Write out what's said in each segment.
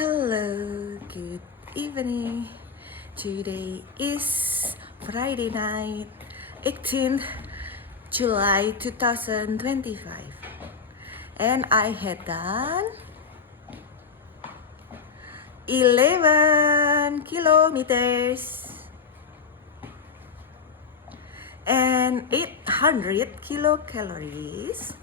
Hello, good evening. Today is Friday night, 18th July 2025, and I had done 11 kilometers and 800 kilocalories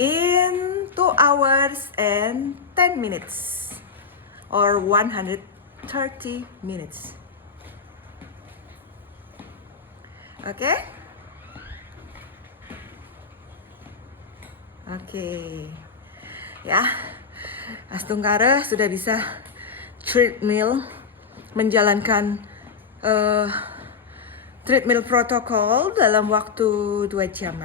in 2 hours and 10 minutes or 130 minutes. Okay? Oke. Ya. Astungkara sudah bisa treadmill, menjalankan treadmill protokol dalam waktu 2 jam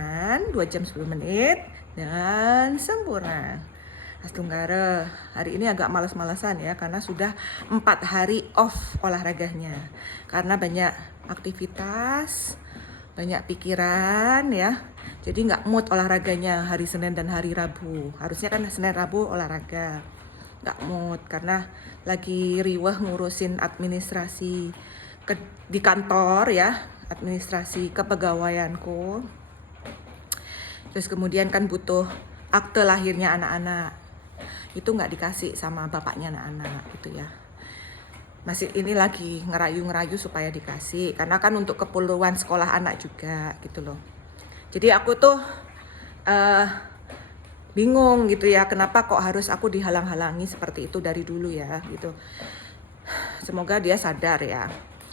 10 menit dan sempurna. Astungkara hari ini agak malas-malasan ya, karena sudah 4 hari off olahraganya, karena banyak aktivitas, banyak pikiran ya, jadi nggak mood olahraganya hari Senin dan hari Rabu. Harusnya kan Senin Rabu olahraga, nggak mood karena lagi riweh ngurusin administrasi di kantor ya, administrasi kepegawaianku. Terus kemudian kan butuh akte lahirnya anak-anak, itu nggak dikasih sama bapaknya anak-anak gitu ya. Masih ini lagi ngerayu-ngerayu supaya dikasih, karena kan untuk keperluan sekolah anak juga gitu loh. Jadi aku tuh bingung gitu ya, kenapa kok harus aku dihalang-halangi seperti itu dari dulu ya gitu. Semoga dia sadar ya.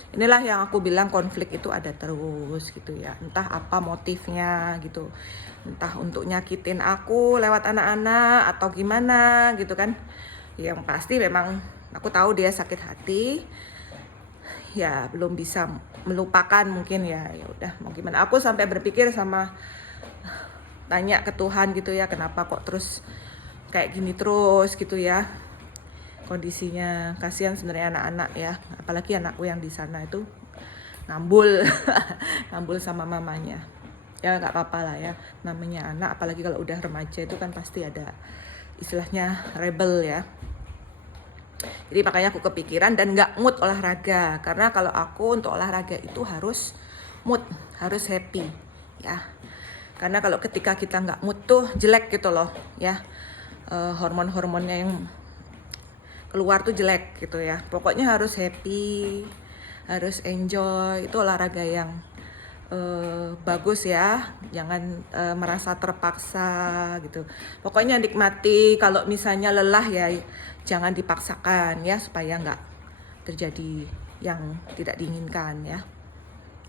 Inilah yang aku bilang, konflik itu ada terus gitu ya. Entah apa motifnya gitu. Entah untuk nyakitin aku lewat anak-anak atau gimana gitu kan. Yang pasti memang aku tahu dia sakit hati. Ya belum bisa melupakan mungkin ya. Ya udah mau gimana. Aku sampai berpikir sama tanya ke Tuhan gitu ya, kenapa kok terus kayak gini terus gitu ya kondisinya. Kasihan sebenarnya anak-anak ya, apalagi anakku yang di sana itu ngambul ngambul sama mamanya. Ya nggak apa-apa lah ya, namanya anak, apalagi kalau udah remaja itu kan pasti ada istilahnya rebel ya. Jadi makanya aku kepikiran dan nggak mood olahraga, karena kalau aku untuk olahraga itu harus mood, harus happy ya. Karena kalau ketika kita nggak mood tuh jelek gitu loh ya, hormon-hormonnya yang keluar tuh jelek gitu ya. Pokoknya harus happy, harus enjoy. Itu olahraga yang bagus ya, jangan merasa terpaksa gitu. Pokoknya nikmati. Kalau misalnya lelah ya jangan dipaksakan ya, supaya nggak terjadi yang tidak diinginkan ya.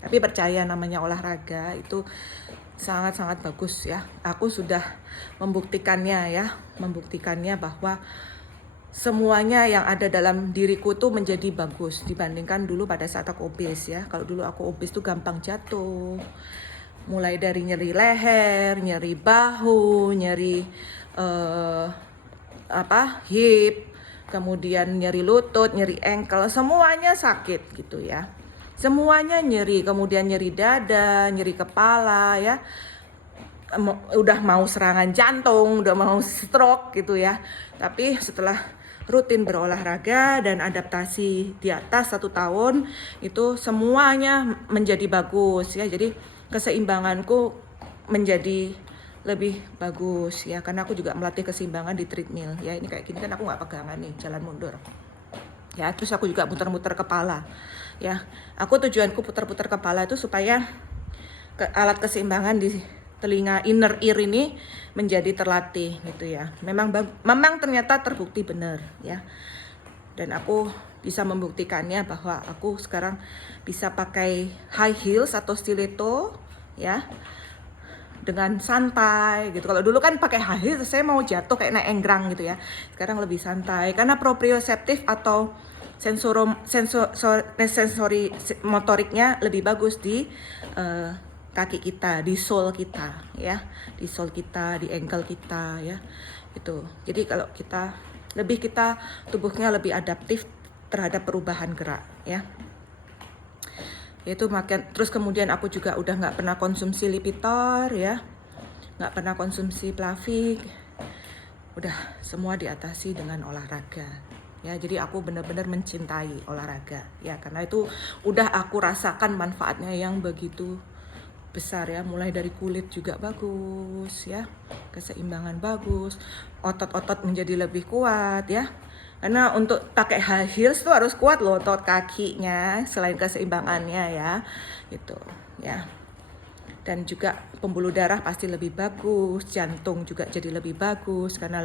Tapi percaya, namanya olahraga itu sangat-sangat bagus ya. Aku sudah membuktikannya ya, membuktikannya bahwa semuanya yang ada dalam diriku tuh menjadi bagus dibandingkan dulu pada saat aku obes ya. Kalau dulu aku obes tuh gampang jatuh, mulai dari nyeri leher, nyeri bahu, nyeri hip, kemudian nyeri lutut, nyeri ankle, semuanya sakit gitu ya. Semuanya nyeri, kemudian nyeri dada, nyeri kepala ya. Udah mau serangan jantung, udah mau stroke gitu ya. Tapi setelah rutin berolahraga dan adaptasi di atas 1 tahun, itu semuanya menjadi bagus ya. Jadi keseimbanganku menjadi lebih bagus ya, karena aku juga melatih keseimbangan di treadmill ya. Ini kayak gini kan aku nggak pegangan nih, jalan mundur ya. Terus aku juga muter-muter kepala ya. Aku tujuanku putar-putar kepala itu supaya alat keseimbangan di telinga inner ear ini menjadi terlatih gitu ya. Memang ternyata terbukti benar ya. Dan aku bisa membuktikannya bahwa aku sekarang bisa pakai high heels atau stiletto ya, dengan santai gitu. Kalau dulu kan pakai high heels saya mau jatuh kayak naik enggrang gitu ya. Sekarang lebih santai karena proprioseptif atau sensori motoriknya lebih bagus di kaki kita, di sole kita ya, di sole kita, di ankle kita ya. Itu. Jadi kalau kita tubuhnya lebih adaptif terhadap perubahan gerak ya. Itu makin. Terus kemudian aku juga udah nggak pernah konsumsi Lipitor ya, nggak pernah konsumsi Plavix, udah semua diatasi dengan olahraga. Ya, jadi aku benar-benar mencintai olahraga ya, karena itu udah aku rasakan manfaatnya yang begitu besar ya, mulai dari kulit juga bagus ya, keseimbangan bagus, otot-otot menjadi lebih kuat ya. Karena untuk pakai high heels tuh harus kuat loh otot kakinya selain keseimbangannya ya, gitu ya. Dan juga pembuluh darah pasti lebih bagus, jantung juga jadi lebih bagus karena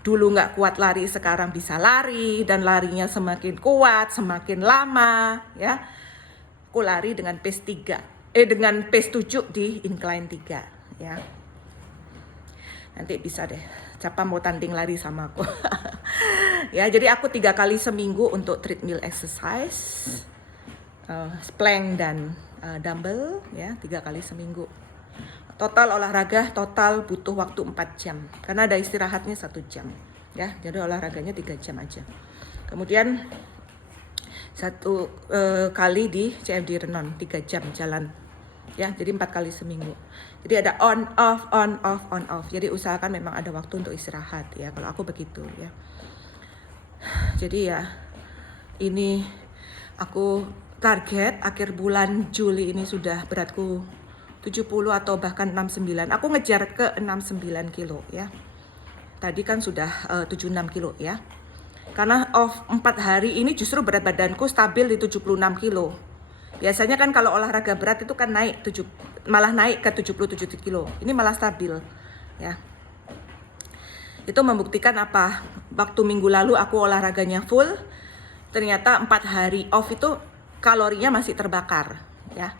dulu nggak kuat lari, sekarang bisa lari dan larinya semakin kuat, semakin lama ya. Aku lari dengan dengan pace 7 di incline 3 ya. Nanti bisa deh, siapa mau tanding lari sama aku. Ya, jadi aku 3 kali seminggu untuk treadmill exercise, plank dan dumbbell ya, 3 kali seminggu. Total olahraga total butuh waktu 4 jam karena ada istirahatnya 1 jam ya, jadi olahraganya 3 jam aja. Kemudian 1 kali di CFD Renon 3 jam jalan ya, jadi 4 kali seminggu. Jadi ada on off on off on off, jadi usahakan memang ada waktu untuk istirahat ya, kalau aku begitu ya. Jadi ya ini aku target akhir bulan Juli ini sudah beratku 70 atau bahkan 69. Aku ngejar ke 69 kilo ya. Tadi kan sudah 76 kilo ya. Karena off 4 hari ini justru berat badanku stabil di 76 kilo. Biasanya kan kalau olahraga berat itu kan malah naik ke 77 kilo. Ini malah stabil ya. Itu membuktikan apa? Waktu minggu lalu aku olahraganya full, ternyata 4 hari off itu kalorinya masih terbakar ya.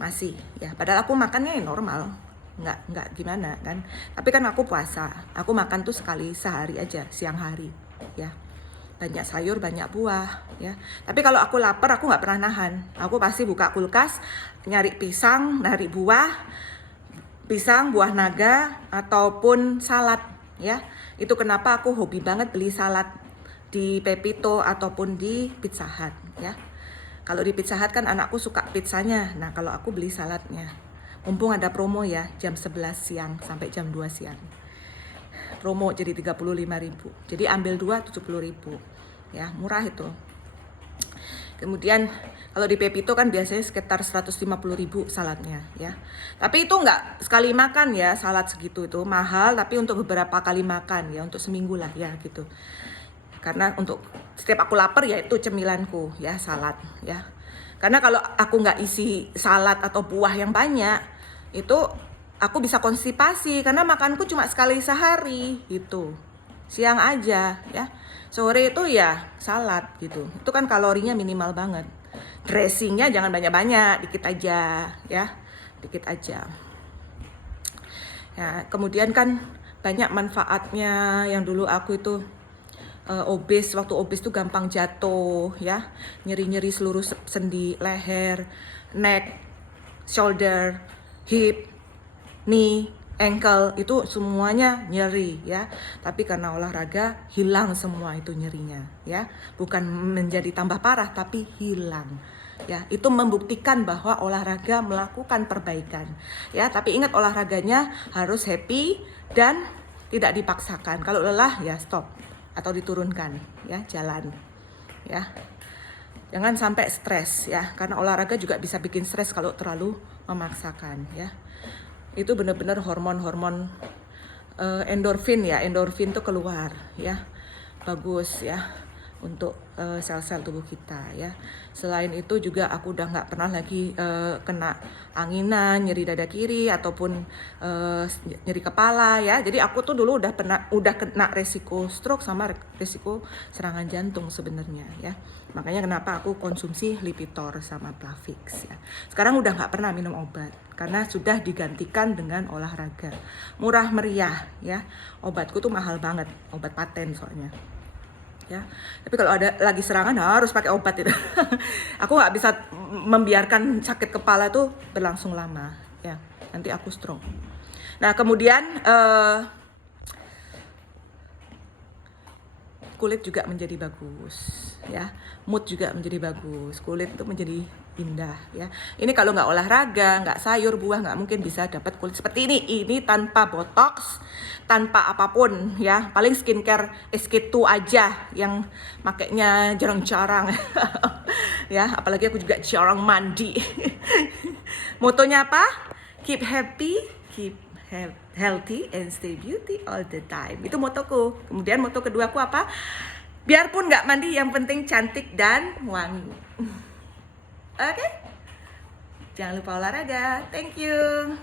Masih ya, padahal aku makannya normal, nggak gimana kan. Tapi kan aku puasa, aku makan tuh sekali sehari aja, siang hari ya. Banyak sayur, banyak buah ya. Tapi kalau aku lapar aku nggak pernah nahan. Aku pasti buka kulkas, nyari pisang, nyari pisang, buah naga ataupun salad ya. Itu kenapa aku hobi banget beli salad di Pepito ataupun di Pizza Hut ya. Kalau di Pizza Hut kan anakku suka pizzanya. Nah, kalau aku beli saladnya. Mumpung ada promo ya, jam 11 siang sampai jam 2 siang. Promo jadi 35.000. Jadi ambil 2 70.000. Ya, murah itu. Kemudian kalau di Pepito kan biasanya sekitar 150.000 saladnya ya. Tapi itu nggak sekali makan ya, salad segitu itu mahal, tapi untuk beberapa kali makan ya, untuk seminggu lah ya gitu. Karena untuk setiap aku lapar ya itu cemilanku ya, salad ya. Karena kalau aku nggak isi salad atau buah yang banyak, itu aku bisa konstipasi karena makanku cuma sekali sehari gitu. Siang aja ya. Sore itu ya salad gitu. Itu kan kalorinya minimal banget. Dressingnya jangan banyak-banyak, dikit aja ya. Dikit aja. Ya, kemudian kan banyak manfaatnya yang dulu aku itu obes, waktu obes tuh gampang jatuh ya, nyeri-nyeri seluruh sendi leher, neck, shoulder, hip, knee, ankle, itu semuanya nyeri ya. Tapi karena olahraga hilang semua itu nyerinya ya, bukan menjadi tambah parah tapi hilang ya. Itu membuktikan bahwa olahraga melakukan perbaikan ya. Tapi ingat, olahraganya harus happy dan tidak dipaksakan. Kalau lelah ya stop atau diturunkan ya, jalan ya. Jangan sampai stres ya, karena olahraga juga bisa bikin stres kalau terlalu memaksakan ya. Itu benar-benar hormon-hormon endorfin ya, endorfin tuh keluar ya, bagus ya untuk sel-sel tubuh kita ya. Selain itu juga aku udah nggak pernah lagi kena anginan, nyeri dada kiri ataupun nyeri kepala ya. Jadi aku tuh dulu udah kena resiko stroke sama resiko serangan jantung sebenarnya ya. Makanya kenapa aku konsumsi Lipitor sama Plavix ya. Sekarang udah nggak pernah minum obat karena sudah digantikan dengan olahraga. Murah meriah ya. Obatku tuh mahal banget, obat paten soalnya. Ya, tapi kalau ada lagi serangan harus pakai obat itu. Aku nggak bisa membiarkan sakit kepala itu berlangsung lama ya, nanti aku stroke. Nah kemudian kulit juga menjadi bagus ya, mood juga menjadi bagus, kulit itu menjadi indah ya. Ini kalau nggak olahraga, nggak sayur buah, nggak mungkin bisa dapat kulit seperti ini. Ini tanpa botox, tanpa apapun ya, paling skincare SK2 aja yang makainya jarang-jarang ya, apalagi aku juga jarang mandi. Motonya apa? Keep happy, keep healthy and stay beauty all the time. Itu motoku. Kemudian moto kedua aku apa? Biarpun nggak mandi, yang penting cantik dan wangi. Oke? Jangan lupa olahraga. Thank you.